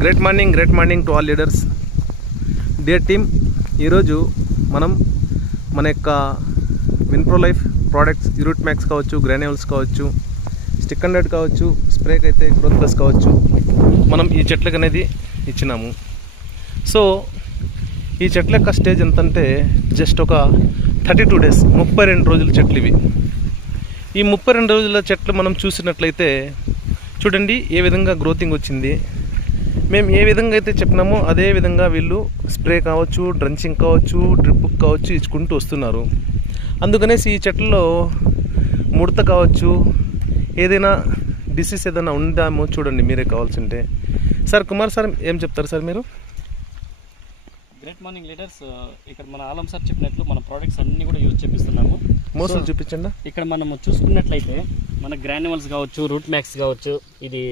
Great morning to all leaders. Dear team, ఈరోజు మనం మన యొక్క విన్ప్రో లైఫ్ ప్రోడక్ట్స్ రూట్ మ్యాక్స్ కావచ్చు, గ్రాన్యూల్స్ కావచ్చు, స్టిక్ 100 కావచ్చు, స్ప్రేక్ అయితే గ్రోత్ ప్లస్ కావచ్చు, మనం ఈ చెట్లకు అనేది ఇచ్చినాము. సో ఈ చెట్ల యొక్క స్టేజ్ ఎంతంటే జస్ట్ ఒక 32 డేస్, 32 రోజుల చెట్లు ఇవి. ఈ 32 రోజుల చెట్లు మనం చూసినట్లయితే చూడండి ఏ విధంగా గ్రోతింగ్ వచ్చింది. మేము ఏ విధంగా అయితే చెప్పినామో అదే విధంగా వీళ్ళు స్ప్రే కావచ్చు, డ్రంచింగ్ కావచ్చు, డ్రిప్ కావచ్చు ఇచ్చుకుంటూ వస్తున్నారు. అందుకనేసి ఈ చెట్లలో ముడత కావచ్చు, ఏదైనా డిసీజ్ ఏదైనా ఉందామో చూడండి మీరే కావాల్సింటే. సార్ కుమార్ సార్ ఏం చెప్తారు సార్ మీరు? గ్రేట్ మార్నింగ్ లీడర్స్, ఇక్కడ మన ఆలం సార్ చెప్పినట్లు మన ప్రోడక్ట్స్ అన్నీ కూడా యూజ్ చేపిస్తున్నాము. మోసాలు చూపించండి. ఇక్కడ మనం చూసుకున్నట్లయితే మన గ్రాన్యువల్స్ కావచ్చు, రూట్ మ్యాక్స్ కావచ్చు, ఇది